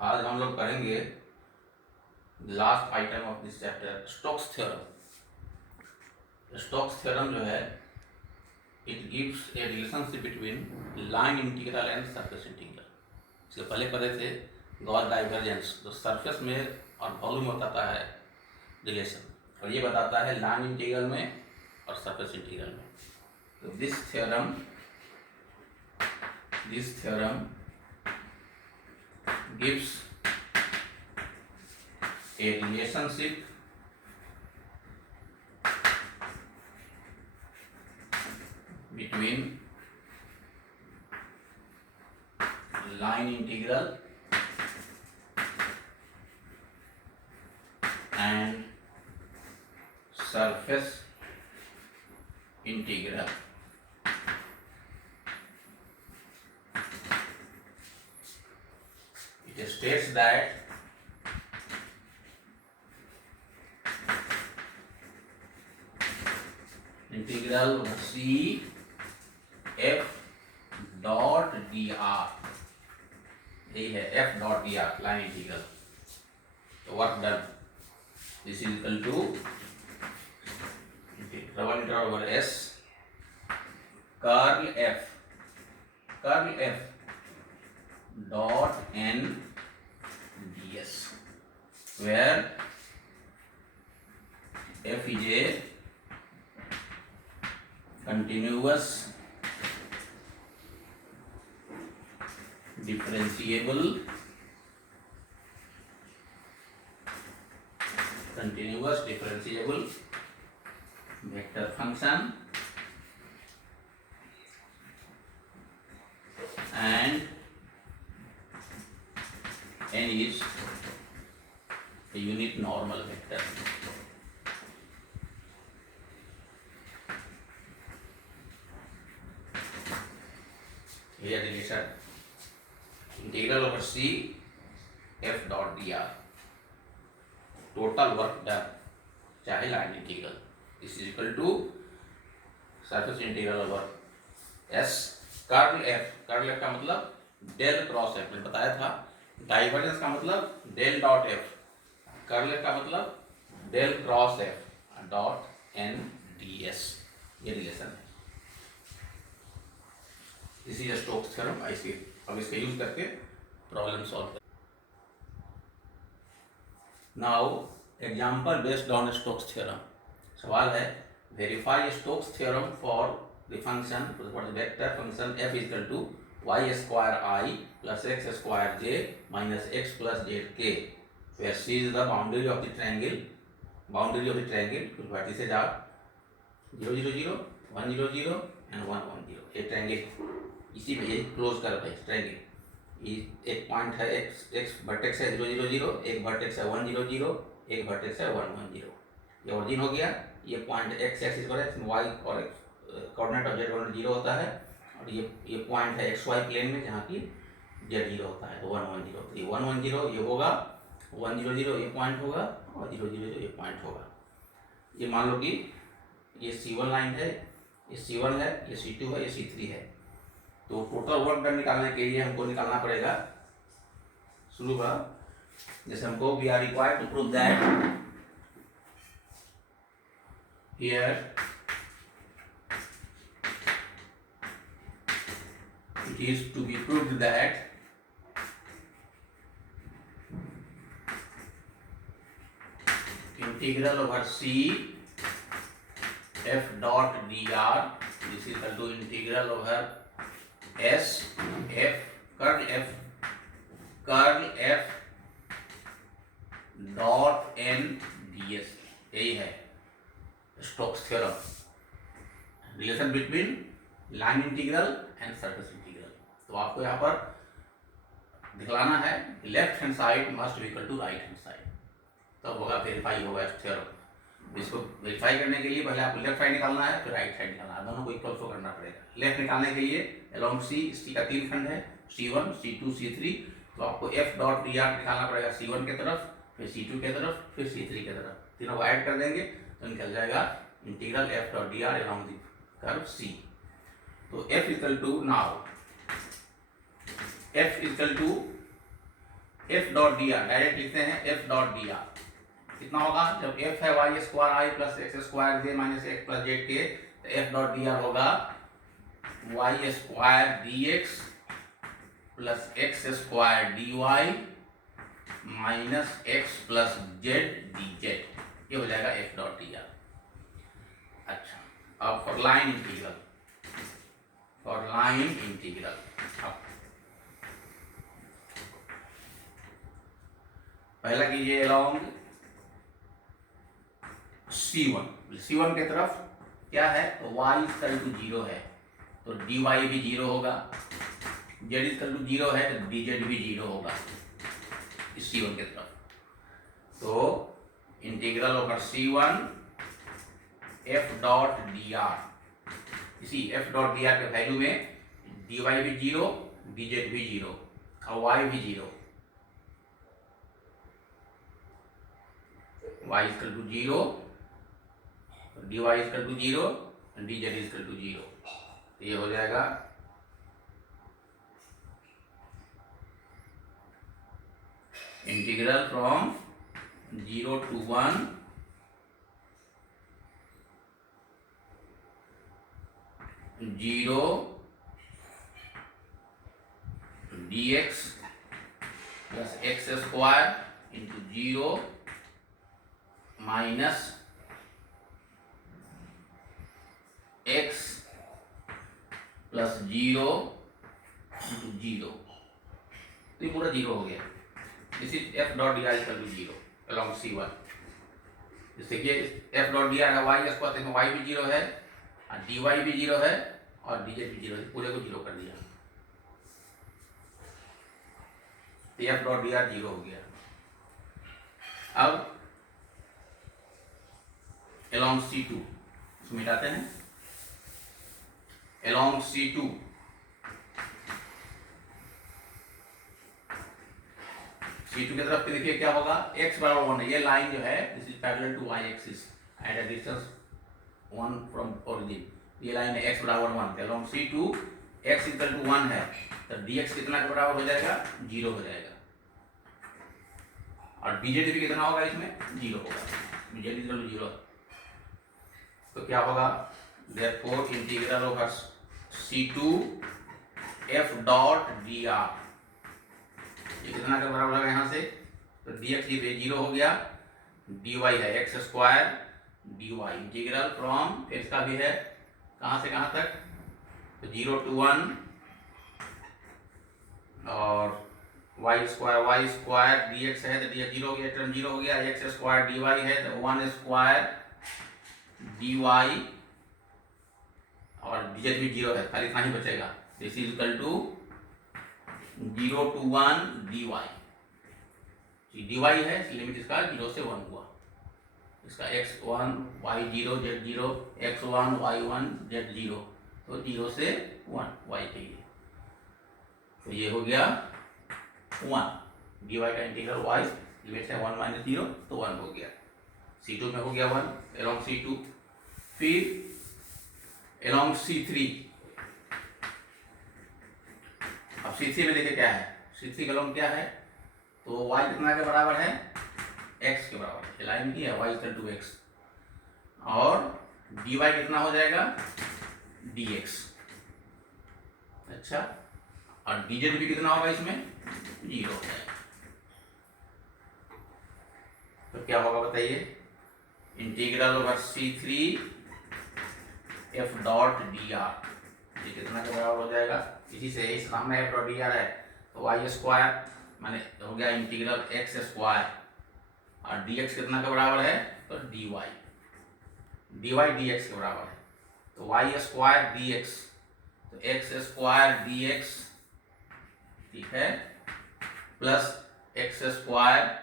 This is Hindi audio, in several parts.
आज हम लोग करेंगे last item of this chapter, Stokes theorem. Stokes theorem जो है it gives A relationship between line integral and surface integral. इसके पहले पढ़े थे गॉस डाइवर्जेंस, जो सरफेस में और वॉल्यूम में बताता है रिलेशन, और ये बताता है लाइन इंटीग्रल में और सरफेस इंटीग्रल में। तो this theorem gives a relationship between line integral and surface integral. It states that integral C F dot D R, यही है F dot D R line integral. तो work done this is equal to double integral over S curl F dot N ds, where F is a continuous differentiable vector function and n is a unit normal vector. Here relation integral over C F dot dr, total work done चाहे line integral, this is equal to surface integral over S curl F का मतलब डेल क्रॉस F, मैंने बताया था। डाइवर्जेंस का मतलब del dot F, curl F का मतलब del cross F dot N ds, ये रिलेशन है। This is Stokes theorem. अब इसका यूज करके प्रॉब्लम सॉल्व कर। Now example based on Stokes theorem. सवाल है verify Stokes theorem for the function for the vector function f is equal to y square i plus x square j minus x plus zk, where c is the boundary of the triangle कुछ वर्टिसेज आर 0 0 0 1 0 0 एंड 1 1 0। ये ट्रायंगल इसी में ये क्लोज कर रहा है ट्रायंगल। एक पॉइंट है x वर्टेक्स है 0 0 0, एक वर्टेक्स है 1 0 0, एक वर्टेक्स है 1 1 0। ये ओरिजिन हो गया। ये पॉइंट x एक्सिस पर है, y और कोऑर्डिनेट ऑफ z कोऑर्डिनेट 0 होता है, और ये पॉइंट है xy प्लेन में जहाँ की z 0 होता है, तो 1 1 0। तो ये 1 1 0 ये होगा, 1 0 0 ये पॉइंट होगा, और 0 0 0 ये पॉइंट होगा। ये मान लो कि ये C1 लाइन है, ये C1 है, ये C2 है, ये C3 है। तो टोटल वर्क डन निकालने के लिए हमको निकालना पड़ेगा शुरू का, जैसे हमको we are required to prove that here it is to be proved that integral over C F dot dr is equal to integral over S F curl F dot N ds, यही है Stokes theorem, relation between line integral and surface integral. तो आपको यहाँ पर दिखलाना है left hand side must equal to right hand side, तब होगा वेरीफाई होगा इस थ्योरम। इसको वेरीफाई करने के लिए पहले आपको लेफ्ट साइड निकालना है, फिर राइट साइड निकालना है, दोनों को इक्वल शो करना पड़ेगा। लेफ्ट निकालने के लिए अलोंग C का 3 खंड है, C1 C2 C3, तो आपको F डॉट dr निकालना पड़ेगा C1 के तरफ, फिर C2 के तरफ, फिर C3 के तरफ। तीनों को ऐड कर देंगे तो निकल जाएगा integral F dot dr along the curve C। तो F equal to now F equal to F dot D R direct लिखते हैं, एफ डॉट डी आर कितना होगा, जब एफ है Y square I plus X square J minus X plus Z K, तो एफ डॉट डी आर होगा Y square D X plus X square D Y minus X plus Z D Z, ये हो जाएगा एफ डॉट डी आर। अच्छा, अब for line integral, for line integral अब पहला कीजिए अलोंग C1, C1 के तरफ क्या है, तो y इक्वल टू 0 है तो dy भी 0 होगा, z इक्वल टू 0 है तो dz भी 0 होगा इस C1 के तरफ। तो integral over C1 f dot D are, इसी f डॉट डी आर के वैल्यू में dy भी 0 dz भी 0 और y भी 0, y equal to 0, dy equal to 0, dz equal to 0, तो ये हो जाएगा इंटीग्रल from 0 to 1 0 dx plus X square into 0 minus X plus 0 into 0, तो ये पूरा 0 हो गया। This is F dot D R equal to 0 along C1। जैसे कि एफ डॉट डी आर है वाई स्क्वायर, तो वाई भी 0 है और डी वाई भी 0 है और डी जेड भी 0 है, पूरे को 0 कर दिया, तो एफ डॉट डी आर 0 हो गया। अब along C2 इसमें मिटाते हैं, along C2 C2 की तरफ देखिए क्या होगा, x बराबर 1 है, ये लाइन जो है this is parallel to y axis at a distance 1 from origin, ये लाइन है x बराबर 1, along C2 x equal to 1 है तो dx कितना के बराबर हो जाएगा, 0 हो जाएगा और dz भी कितना होगा, इसमें 0 होगा, dz इक्वल टू 0, तो क्या होगा, therefore integral over C2 f dot D are, ये कितना का बराबर होगा यहाँ से, तो dx ये 0 हो गया, dy है x square dy integral from, इसका भी है कहाँ से कहाँ तक, तो 0 to 1 और y स्क्वायर dx है तो dx 0 हो गया, टर्म 0 हो गया, एक्स स्क्वायर dy है तो 1 स्क्वायर dy और dz भी 0 है, खाली इतना ही बचेगा, this is equal to 0 to 1 dy, dy है इसलिए लिमिट इसका 0 से 1 हुआ, इसका x1 y0 z0 x1 y1 z0, तो 0 से 1 y के लिए, तो ये हो गया 1 dy का इंटीग्रल y, लिमिट है 1 माइनस 0 तो 1 हो गया, C2 में हो गया 1 along C2। फिर along C3, अब C3 में देखिए क्या है, C3 का along क्या है, तो y कितना के बराबर है, x के बराबर है, लाइन की है y इक्वल टू x और dy कितना हो जाएगा, dx, अच्छा, और dz भी कितना होगा, इसमें 0 हो जाएगा, तो क्या होगा बताइए, integral over C3 f dot D are, ये कितना के बराबर हो जाएगा, इसी से इस सामने f डॉट डी आर है तो वाई स्क्वायर माने हो गया इंटीग्रल एक्स स्क्वायर और dx कितना के बराबर है, तो dy dx के बराबर है, तो वाई स्क्वायर dx, तो एक्स स्क्वायर dx, ठीक है, प्लस एक्स स्क्वायर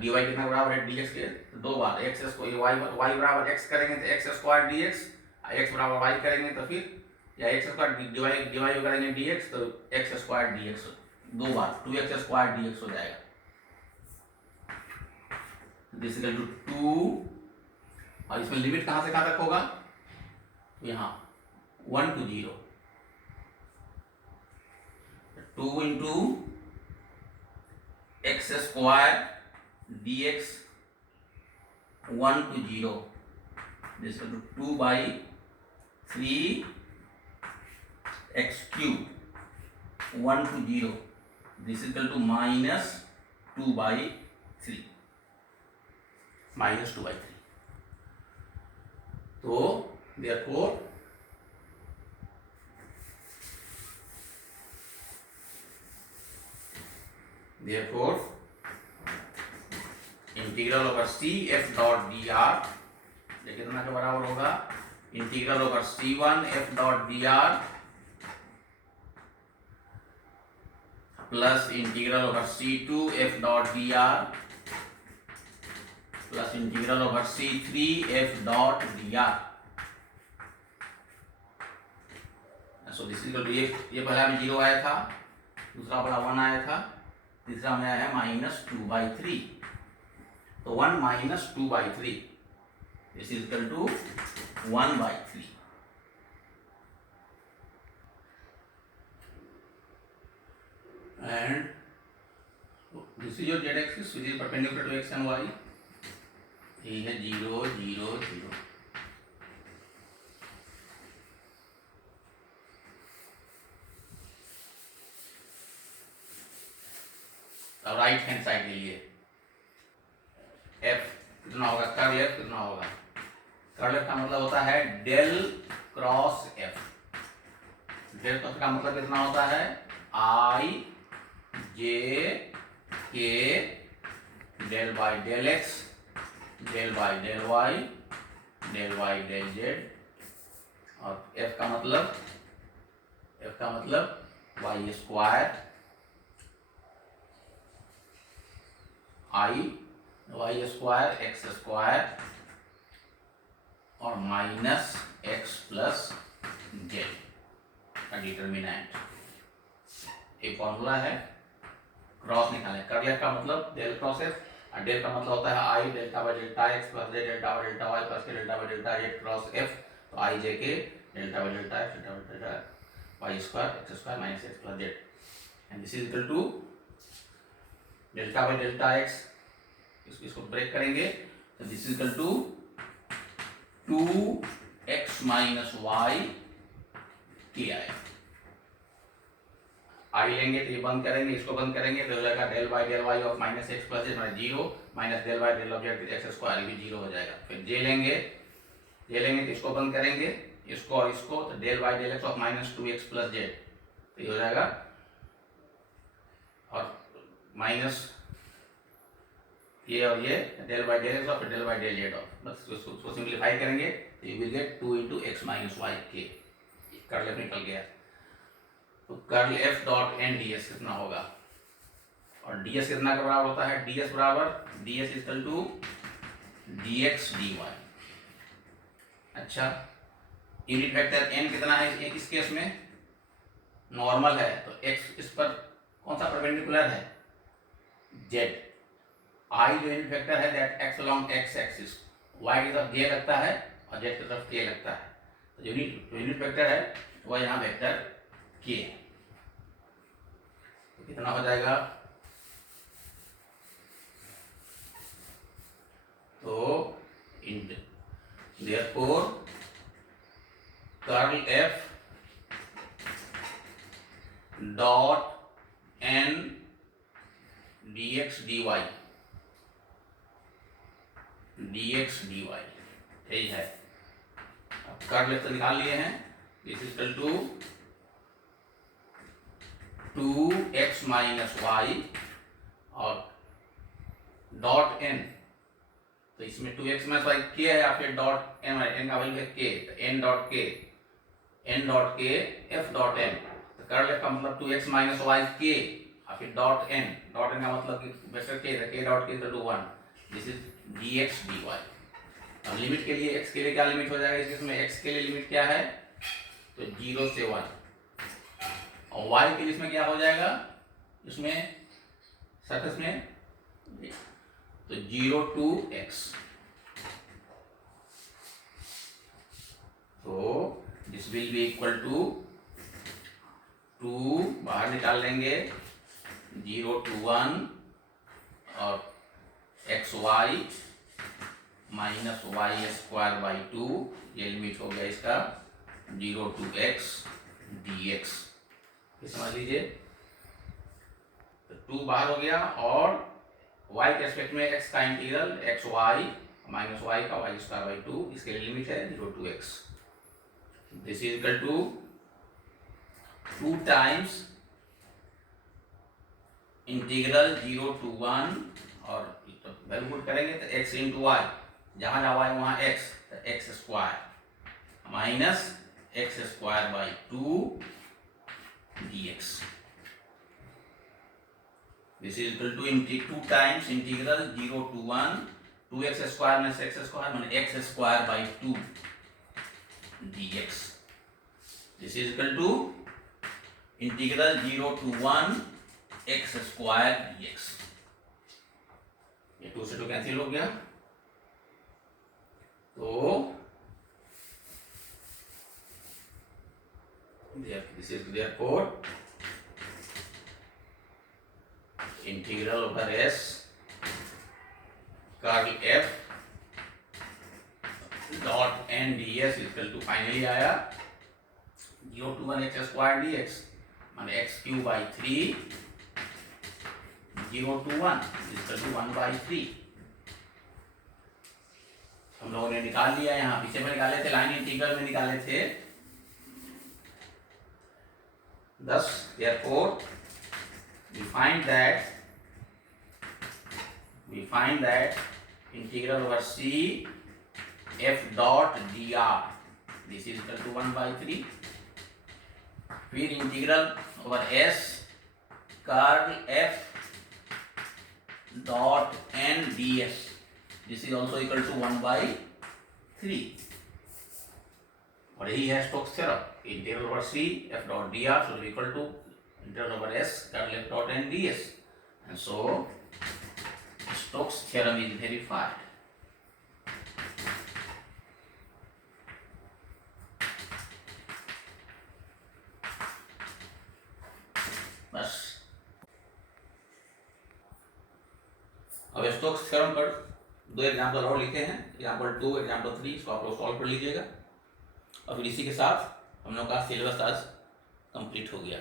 dy कितना बराबर है dx के, तो दो बार x y बराबर x करेंगे तो एक्स स्क्वायर dx, x बराबर y करेंगे तो फिर या एक्स स्क्वायर dy करेंगे dx तो एक्स स्क्वायर dx, दो बार 2x स्क्वायर dx हो जाएगा, दिस इक्वल टू 2 और इसमें लिमिट कहाँ से कहाँ तक होगा, तो यहाँ 1 to 0, 2 into x square dx 1 to 0, this is equal to 2 by 3 x cube 1 to 0, this is equal to minus 2 by 3, minus 2 by 3. तो therefore integral over C F dot D R कितना के बराबर होगा, integral over C1 F dot D R plus integral over C2 F dot D R plus integral over C3 F dot D R. So this is equal to ये पहला में 0 आया था, दूसरा बड़ा 1 आया था, तीसरा में आया है माइनस 2 बाई 3. तो 1 minus 2 by 3 this is equal to 1 by 3. And this is your Z axis which is perpendicular to X and Y. ये है 0 0 0. अब राइट हैंड साइड के लिए एफ कितना होगा, कर्ल एफ कितना होगा, कर्ल एफ का मतलब होता है del cross F. Del cross का मतलब कितना होता है, I J K del by del X del by del Y del by del Z. और एफ का मतलब Y square I Y square X square और माइनस एक्स प्लस जेड का डिटर्मिनेंट. एक फॉर्मूला है, क्रॉस निकालें. कर्ल एफ का मतलब डेल क्रॉस एफ और डेल का मतलब होता है I delta by delta x plus Z delta by delta Y plus K delta by delta Z cross F. तो I J K delta by delta X delta by delta Y square X square minus X plus Z. And this is equal to delta by delta X, इसको ब्रेक करेंगे तो this is equal to 2x minus Y के आएगा. आई लेंगे तो ये बंद करेंगे, इसको बंद करेंगे तो हो जाएगा del by del Y of minus X plus Z minus 0 minus del by del of Z X square भी 0 हो जाएगा. फिर जे लेंगे तो इसको बंद करेंगे, इसको और इसको, तो del by del X of minus 2x plus Z तो ये हो जाएगा और माइनस ये और ये डेल बाई डेल एक्स और फिर del by del Z of. बस उसको सिंप्लीफाई करेंगे तो you will get 2 into X minus Y K. Curl F निकल गया. तो curl F dot N D S कितना होगा, और डी एस कितना के बराबर होता है, डी एस बराबर D S equal to D X D Y. अच्छा, यूनिट वेक्टर एन कितना है इस केस में, नॉर्मल है तो एक्स इस पर कौन सा परपेंडिकुलर है, जेड. आई जो यूनिट वेक्टर है that X along X axis, Y की तरफ जे लगता है और जेड की तरफ के लगता है. तो यूनिट वेक्टर है वह यहाँ वेक्टर के. तो कितना हो जाएगा, तो therefore curl F dot N D X D Y यही है. अब कर्ल एफ तो निकाल लिए हैं, this is equal to 2x minus Y और डॉट एन, तो इसमें 2x माइनस वाई के है या फिर डॉट एन, एन का वैल्यू है के, तो N dot K F dot N. तो कर्ल एफ का मतलब 2x माइनस वाई के और फिर डॉट एन का मतलब कि vector K dot K equal to 1. This is dx dy. अब लिमिट के लिए x के लिए क्या लिमिट हो जाएगा, इसमें x के लिए लिमिट क्या है, तो 0 से 1, और y के लिए इसमें क्या हो जाएगा, इसमें सरफेस में तो 0 to x. तो this this will be equal to 2 बाहर निकाल लेंगे 0 to 1 और X Y minus Y square by 2, ये लिमिट हो गया इसका 0 to x dx। समझ लीजिए, तो 2 बाहर हो गया और y के रेस्पेक्ट में x का integral X Y minus Y का वाई स्क्वायर बाई 2, इसके लिए लिमिट है 0 to x। This is equal to 2 times integral 0 to 1 और वैल्यू पुट करेंगे तो x इंटू वाई, जहां जहां y वहां x, तो X square minus X square by 2 dx। This is equal to 2 times integral 0 to 1 2x square minus X square माने X square by 2 dx। This is equal to integral 0 to 1 X square dx। ये 2 से 2 कैंसिल हो गया, तो this is therefore integral over s curl f dot n ds equal to finally आया 0 to 1 x square dx माने x cube by 3 0 to 1 equal to 1 by 3। हम लोगों ने निकाल लिया, यहाँ पीछे में निकाले थे, लाइन इंटीग्रल में निकाले थे। Thus, therefore, we find that integral over c f dot dr this is equal to 1 by 3। फिर integral over s curl f dot n ds this is also equal to 1 by 3। और यही है Stokes theorem, integral over c f dot dr should be equal to integral over s curl f dot n ds, and so Stokes theorem is verified। बस अब स्टोक्स थ्योरम पर 2 एग्जाम्पल और लिखे हैं, एग्जाम्पल 2 एग्जाम्पल 3, इसको आप लोग सॉल्व कर लीजिएगा और फिर इसी के साथ हम लोग का सिलेबस आज कंप्लीट हो गया।